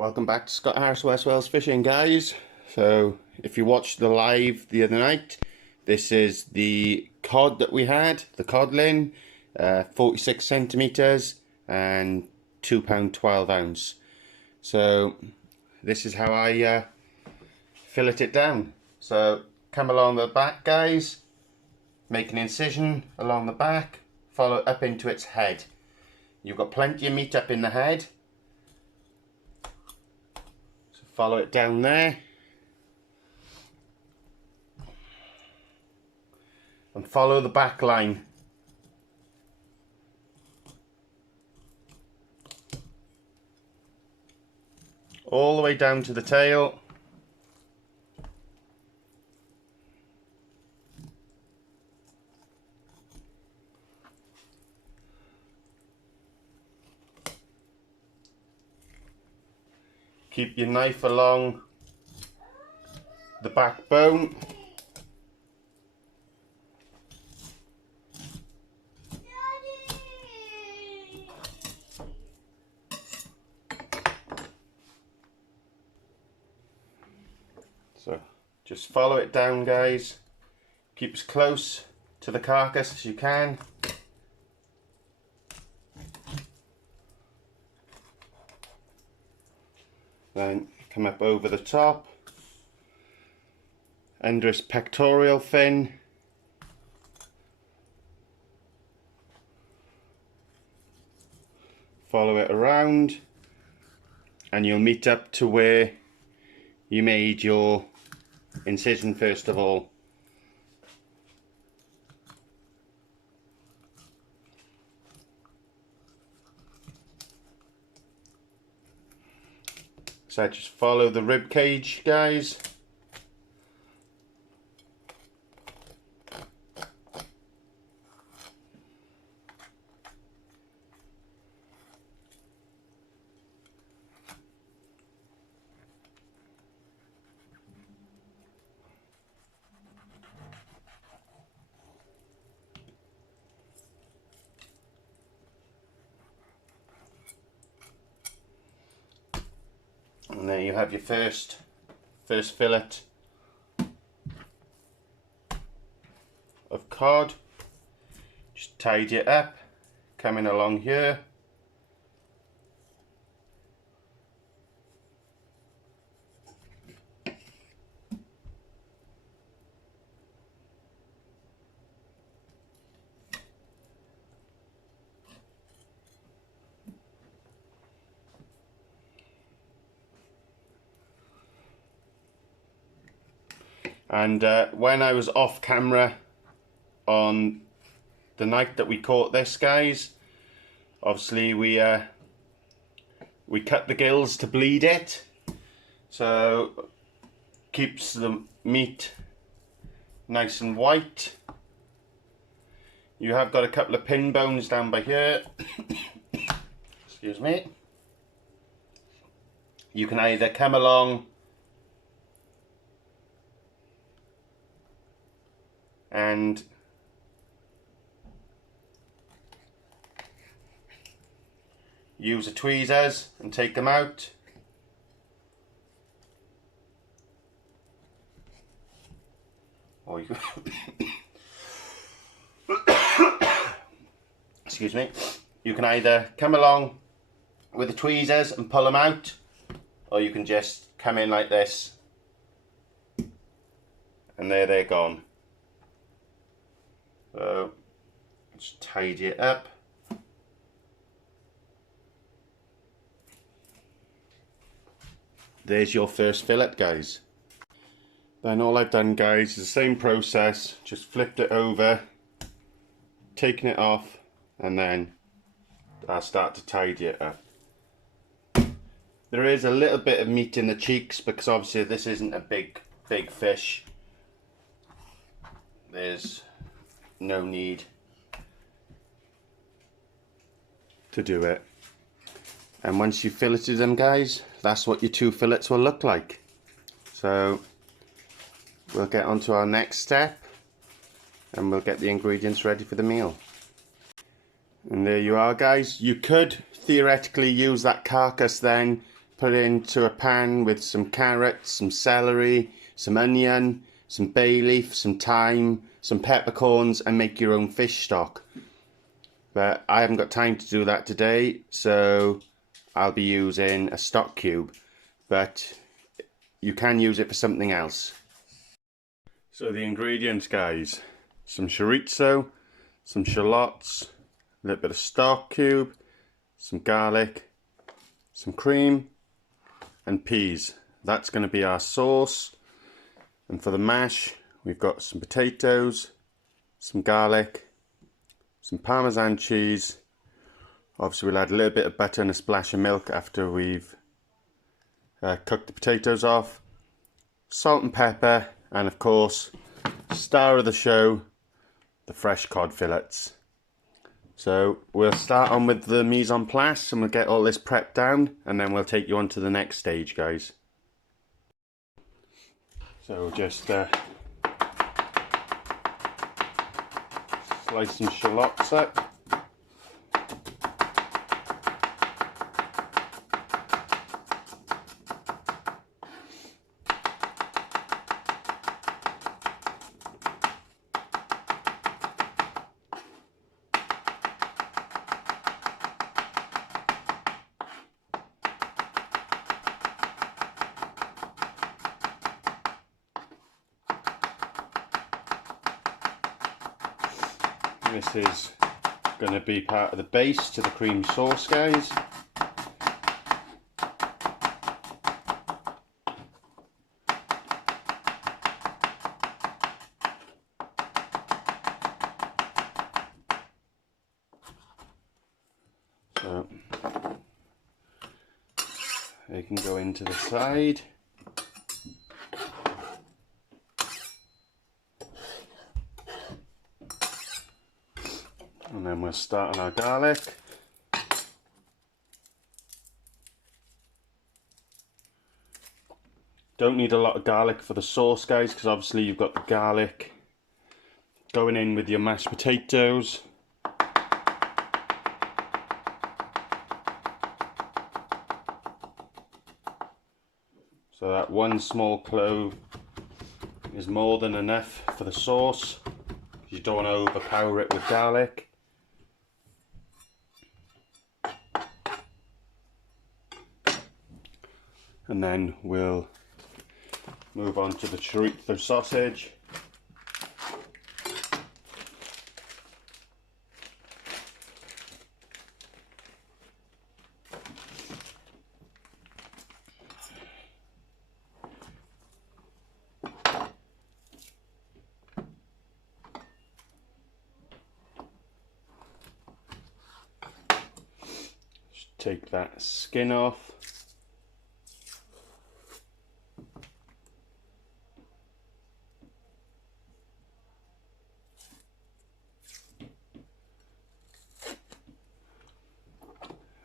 Welcome back to Scott Harris West Wales Fishing, guys. So if you watched the live the other night, this is the cod that we had, the codlin, 46 centimeters and £2 12 ounce. So this is how I fillet it down. So come along the back, guys, make an incision along the back, follow it up into its head. You've got plenty of meat up in the head. Follow it down there and follow the back line. All the way down to the tail. Keep your knife along the backbone. So just follow it down, guys. Keep as close to the carcass as you can. Then come up over the top, under its pectoral fin, follow it around, and you'll meet up to where you made your incision first of all. So just follow the rib cage, guys. And there you have your first fillet of cod. Just tidy it up, coming along here. And when I was off camera on the night that we caught this, guys, obviously we cut the gills to bleed it, so keeps the meat nice and white. You have got a couple of pin bones down by here. Excuse me. You can either come along and use the tweezers and take them out, or you excuse me, you can either come along with the tweezers and pull them out, or you can just come in like this and there they're gone. So let's tidy it up. There's your first fillet, guys. Then all I've done, guys, is the same process, just flipped it over, taken it off, and then I'll start to tidy it up. There is a little bit of meat in the cheeks because obviously this isn't a big fish. There's no need to do it. And once you've filleted them, guys, that's what your two fillets will look like. So we'll get on to our next step and we'll get the ingredients ready for the meal. And there you are, guys. You could theoretically use that carcass then put it into a pan with some carrots, some celery, some onion, some bay leaf, some thyme, some peppercorns, and make your own fish stock. But I haven't got time to do that today, so I'll be using a stock cube, but you can use it for something else. So the ingredients, guys: some chorizo, some shallots, a little bit of stock cube, some garlic, some cream, and peas. That's going to be our sauce. And for the mash, we've got some potatoes, some garlic, some Parmesan cheese. Obviously we'll add a little bit of butter and a splash of milk after we've cooked the potatoes off. Salt and pepper, and of course, star of the show, the fresh cod fillets. So we'll start on with the mise en place, and we'll get all this prepped down, and then we'll take you on to the next stage, guys. So just slice some shallots up. This is going to be part of the base to the cream sauce, guys. So they can go into the side. And then we'll start on our garlic. Don't need a lot of garlic for the sauce, guys, because obviously you've got the garlic going in with your mashed potatoes. So that one small clove is more than enough for the sauce. You don't want to overpower it with garlic. And then we'll move on to the chorizo sausage. Just take that skin off.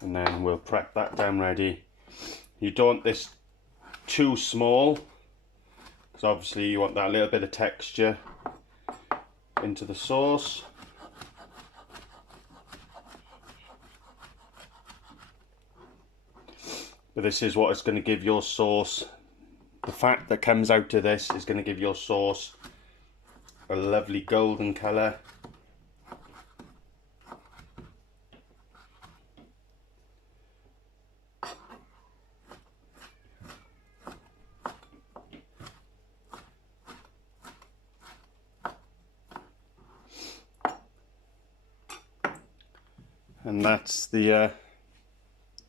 And then we'll prep that down ready. You don't want this too small, because obviously you want that little bit of texture into the sauce. But this is what is going to give your sauce, the fat that comes out of this is going to give your sauce a lovely golden colour. And that's the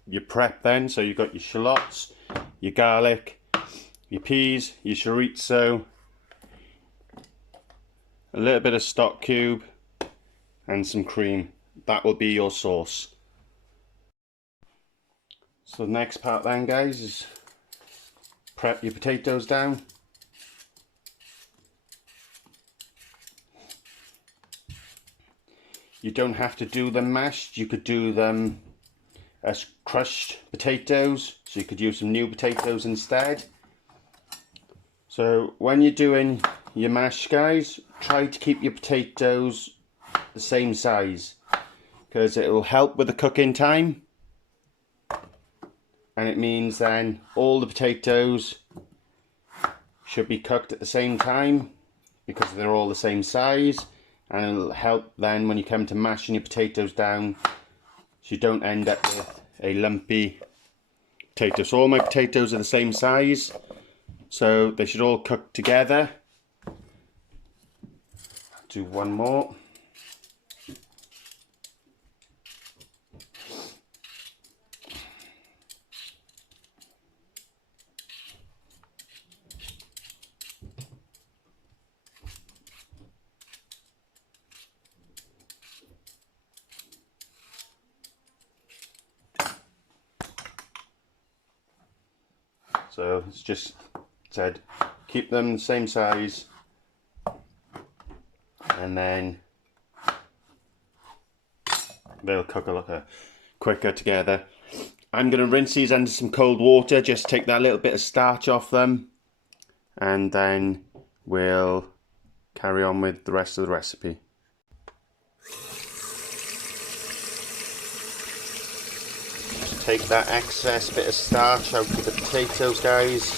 your prep then. So you've got your shallots, your garlic, your peas, your chorizo, a little bit of stock cube, and some cream. That will be your sauce. So the next part then, guys, is prep your potatoes down. You don't have to do them mashed, you could do them as crushed potatoes, so you could use some new potatoes instead. So when you're doing your mash, guys, try to keep your potatoes the same size, because it will help with the cooking time. and it means then all the potatoes should be cooked at the same time because they're all the same size, and it'll help then when you come to mashing your potatoes down so you don't end up with a lumpy potato. So all my potatoes are the same size, so they should all cook together. I'll do one more. So it's just said keep them the same size, and then they'll cook a lot quicker together. I'm going to rinse these under some cold water, just take that little bit of starch off them, and then we'll carry on with the rest of the recipe. Take that excess bit of starch out of the potatoes, guys.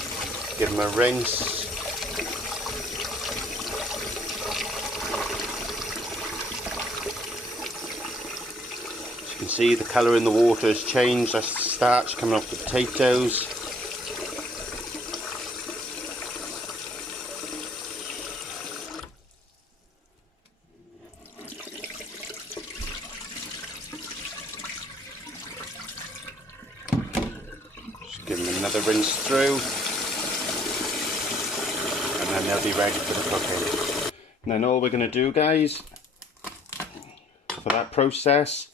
Give them a rinse. As you can see, the colour in the water has changed. That's the starch coming off the potatoes. Give them another rinse through, and then they'll be ready for the cooking. And then all we're going to do, guys, for that process,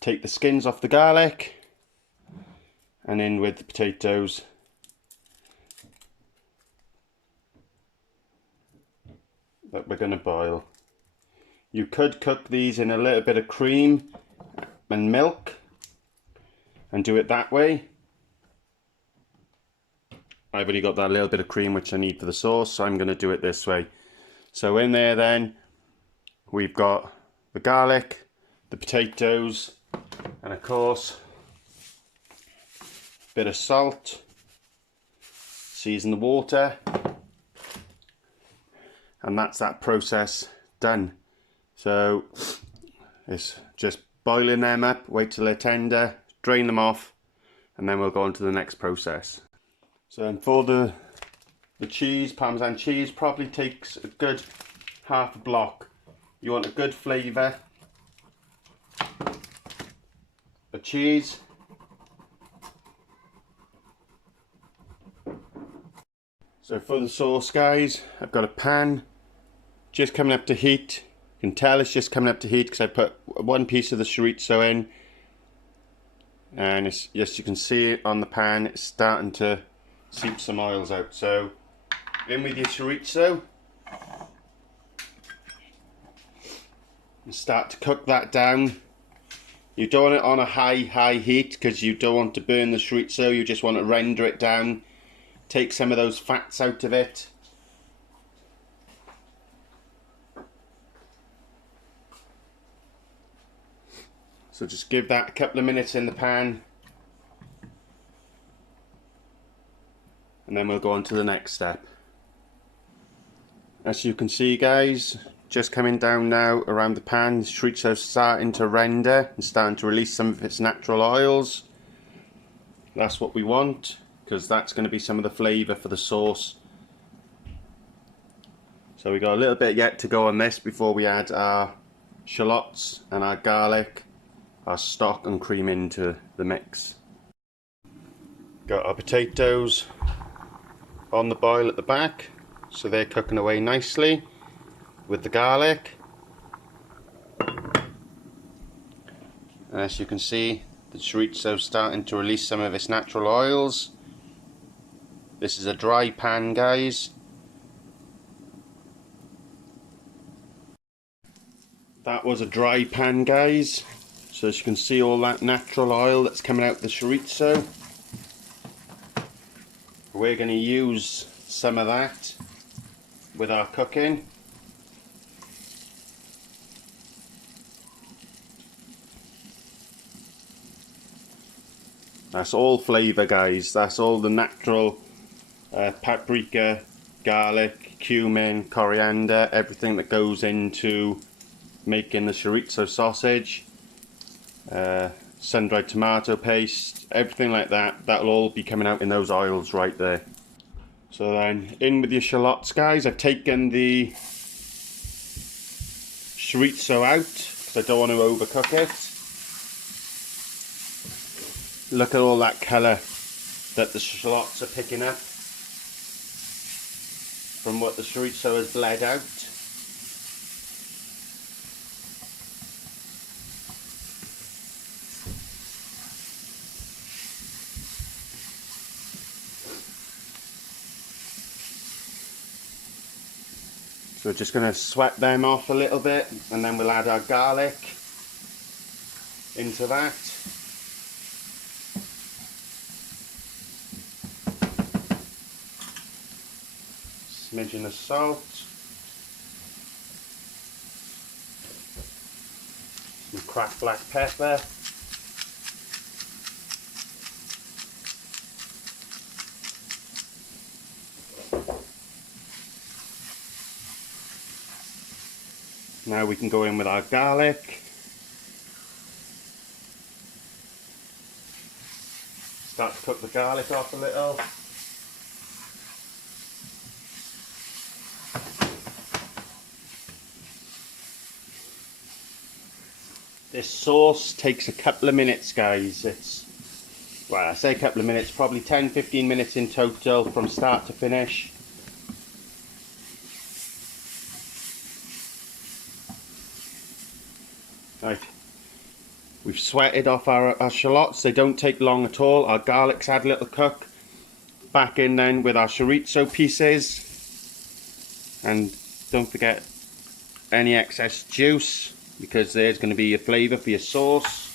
take the skins off the garlic and in with the potatoes. That we're going to boil. You could cook these in a little bit of cream and milk and do it that way. I've only got that little bit of cream which I need for the sauce, so I'm going to do it this way. So in there then, we've got the garlic, the potatoes, and of course, a bit of salt, season the water, and that's that process done. So it's just boiling them up, wait till they're tender, drain them off, and then we'll go on to the next process. So for the cheese, Parmesan cheese probably takes a good half a block. You want a good flavour of cheese. So for the sauce, guys, I've got a pan just coming up to heat. You can tell it's just coming up to heat because I put one piece of the chorizo in, and it's, yes, you can see it on the pan, it's starting to seep some oils out. So in with your chorizo and start to cook that down. You don't want it on a high heat because you don't want to burn the chorizo, you just want to render it down, take some of those fats out of it. So just give that a couple of minutes in the pan, and then we'll go on to the next step. As you can see, guys, just coming down now around the pan, the chorizo's starting to render and starting to release some of its natural oils. That's what we want, because that's going to be some of the flavour for the sauce. So we got a little bit yet to go on this before we add our shallots and our garlic, our stock and cream into the mix. Got our potatoes on the boil at the back, so they're cooking away nicely with the garlic. And as you can see, the chorizo's starting to release some of its natural oils. This is a dry pan, guys. That was a dry pan, guys. So as you can see, all that natural oil that's coming out of the chorizo. We're going to use some of that with our cooking. That's all flavour, guys. That's all the natural paprika, garlic, cumin, coriander, everything that goes into making the chorizo sausage. Sun-dried tomato paste, everything like that. That'll all be coming out in those oils right there. So then, in with your shallots, guys. I've taken the chorizo out because I don't want to overcook it. Look at all that colour that the shallots are picking up from what the chorizo has bled out. So we're just going to sweat them off a little bit, and then we'll add our garlic into that. Smidgen of salt. Some cracked black pepper. Now we can go in with our garlic. Start to cook the garlic off a little. This sauce takes a couple of minutes, guys. Well, I say a couple of minutes, probably 10-15 minutes in total from start to finish. Right, we've sweated off our shallots. They don't take long at all. Our garlic's had a little cook. Back in then with our chorizo pieces. And don't forget any excess juice, because there's going to be your flavour for your sauce.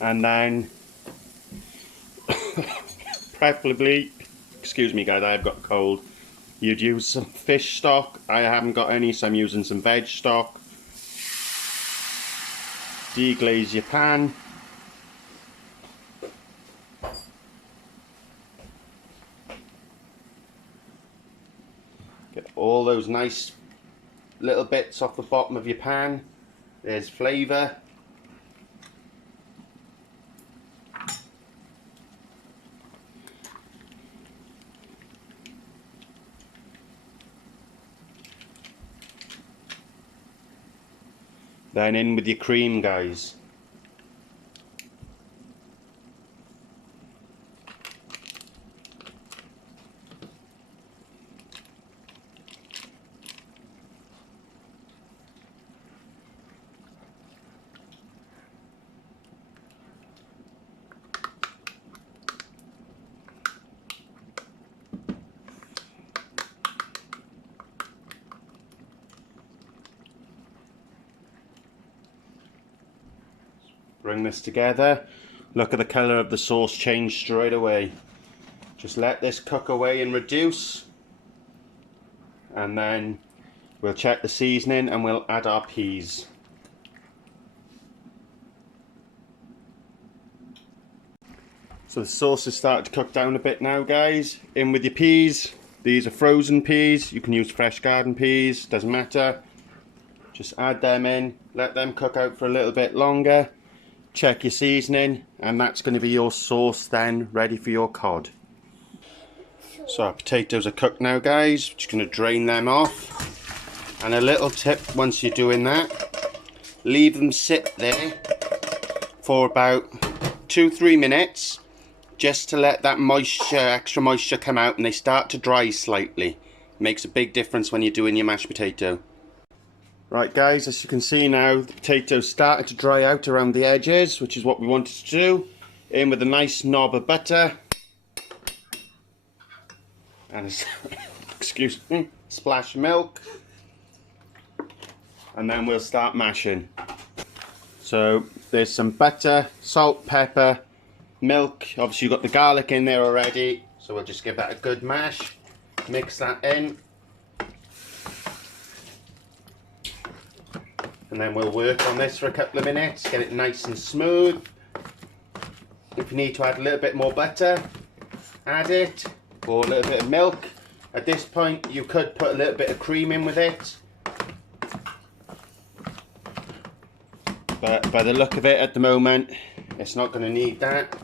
And then, preferably, excuse me guys, I've got a cold, you'd use some fish stock. I haven't got any, so I'm using some veg stock. Deglaze your pan. Get all those nice little bits off the bottom of your pan. There's flavour. Then in with your cream, guys. Bring this together. Look at the colour of the sauce change straight away. Just let this cook away and reduce, and then we'll check the seasoning and we'll add our peas. So the sauce is starting to cook down a bit now, guys. In with your peas. These are frozen peas. You can use fresh garden peas, doesn't matter. Just add them in, let them cook out for a little bit longer. Check your seasoning, and that's going to be your sauce then, ready for your cod. So our potatoes are cooked now, guys. Just going to drain them off. And a little tip once you're doing that, leave them sit there for about 2-3 minutes, just to let that moisture, extra moisture come out, and they start to dry slightly. Makes a big difference when you're doing your mashed potato. Right guys, as you can see now, the potatoes started to dry out around the edges, which is what we wanted to do. In with a nice knob of butter. And excuse me, splash of milk. And then we'll start mashing. So there's some butter, salt, pepper, milk. Obviously you've got the garlic in there already, so we'll just give that a good mash. Mix that in. and then we'll work on this for a couple of minutes, get it nice and smooth. If you need to add a little bit more butter, add it, or a little bit of milk. At this point you could put a little bit of cream in with it, but by the look of it at the moment it's not going to need that.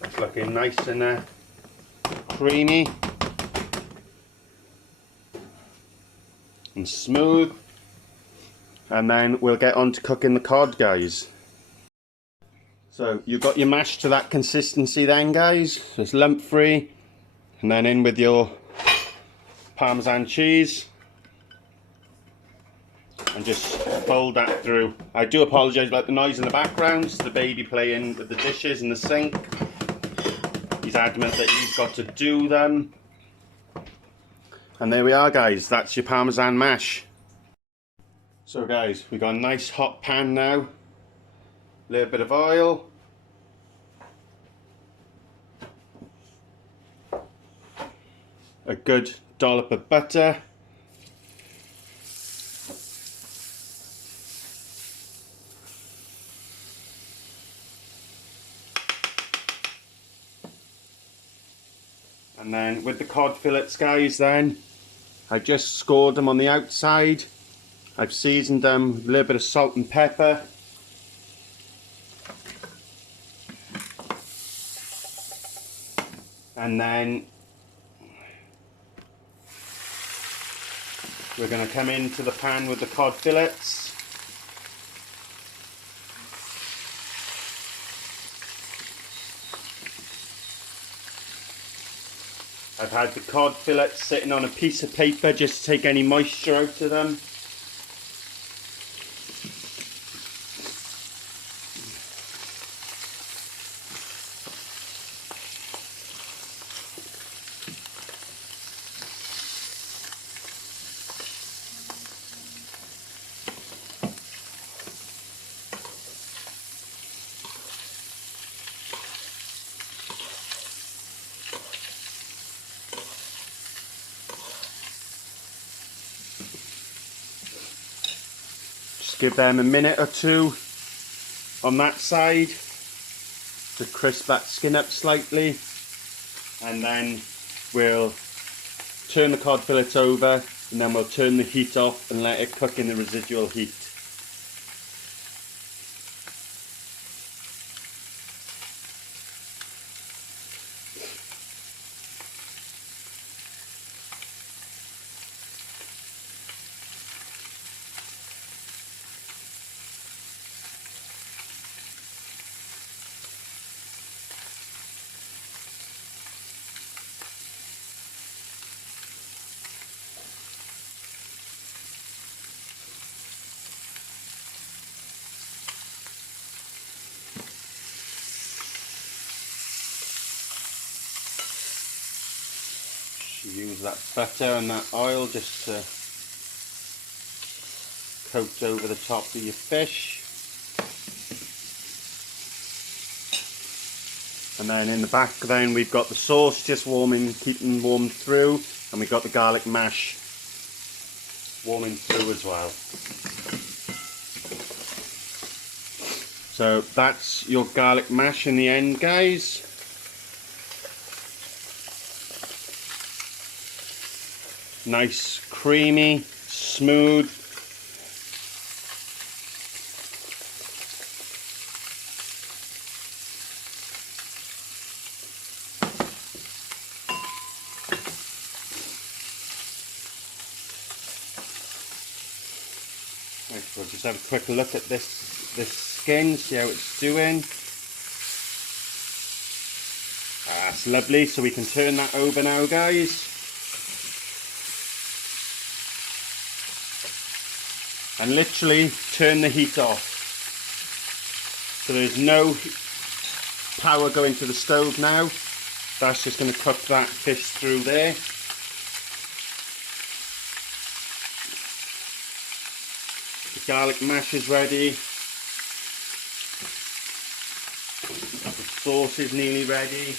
It's looking nice and creamy and smooth, and then we'll get on to cooking the cod, guys. So you've got your mash to that consistency then, guys, so it's lump free, and then in with your Parmesan cheese and just fold that through. I do apologise about the noise in the background. It's the baby playing with the dishes in the sink. He's adamant that he's got to do them. And there we are, guys, that's your Parmesan mash. So guys, we've got a nice hot pan now, a little bit of oil, a good dollop of butter, and then with the cod fillets, guys, then I just scored them on the outside. I've seasoned them with a little bit of salt and pepper. And then we're going to come into the pan with the cod fillets. I've had the cod fillets sitting on a piece of paper just to take any moisture out of them. Give them a minute or two on that side to crisp that skin up slightly, and then we'll turn the cod fillets over, and then we'll turn the heat off and let it cook in the residual heat. Use that butter and that oil just to coat over the top of your fish. And then in the back then we've got the sauce just warming, keeping warm through, and we've got the garlic mash warming through as well. So that's your garlic mash in the end, guys. Nice, creamy, smooth. Right, we'll just have a quick look at this skin, see how it's doing. That's lovely, so we can turn that over now, guys. And literally turn the heat off. So there's no power going to the stove now. That's just going to cook that fish through there. The garlic mash is ready. The sauce is nearly ready.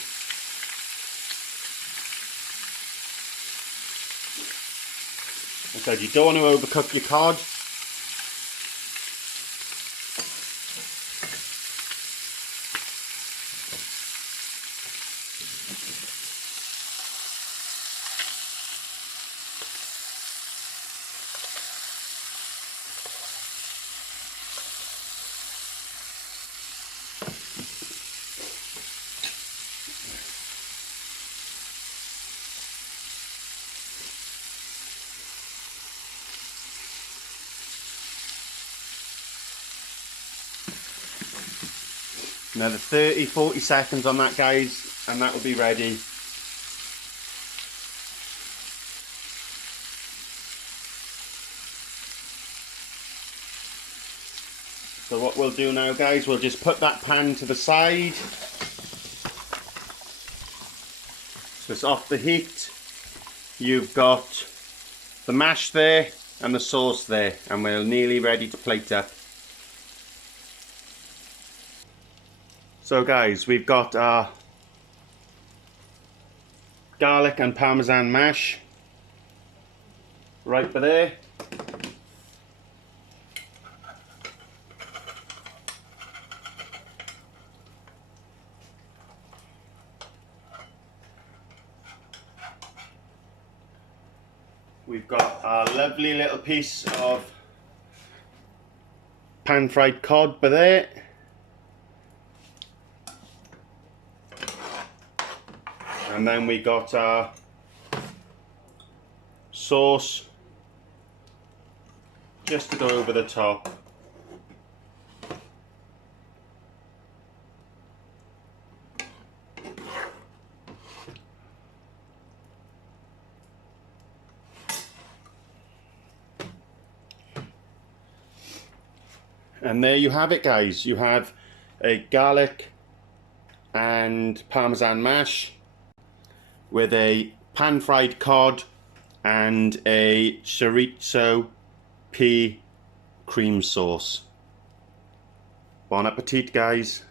So you don't want to overcook your cod. Another 30-40 seconds on that, guys, and that will be ready. So what we'll do now, guys, we'll just put that pan to the side. So it's off the heat. You've got the mash there and the sauce there, and we're nearly ready to plate up. So guys, we've got our garlic and parmesan mash right for there. We've got our lovely little piece of pan-fried cod by there. And then we got our sauce just to go over the top. And there you have it, guys. You have a garlic and parmesan mash with a pan-fried cod and a chorizo pea cream sauce. Bon appetit, guys.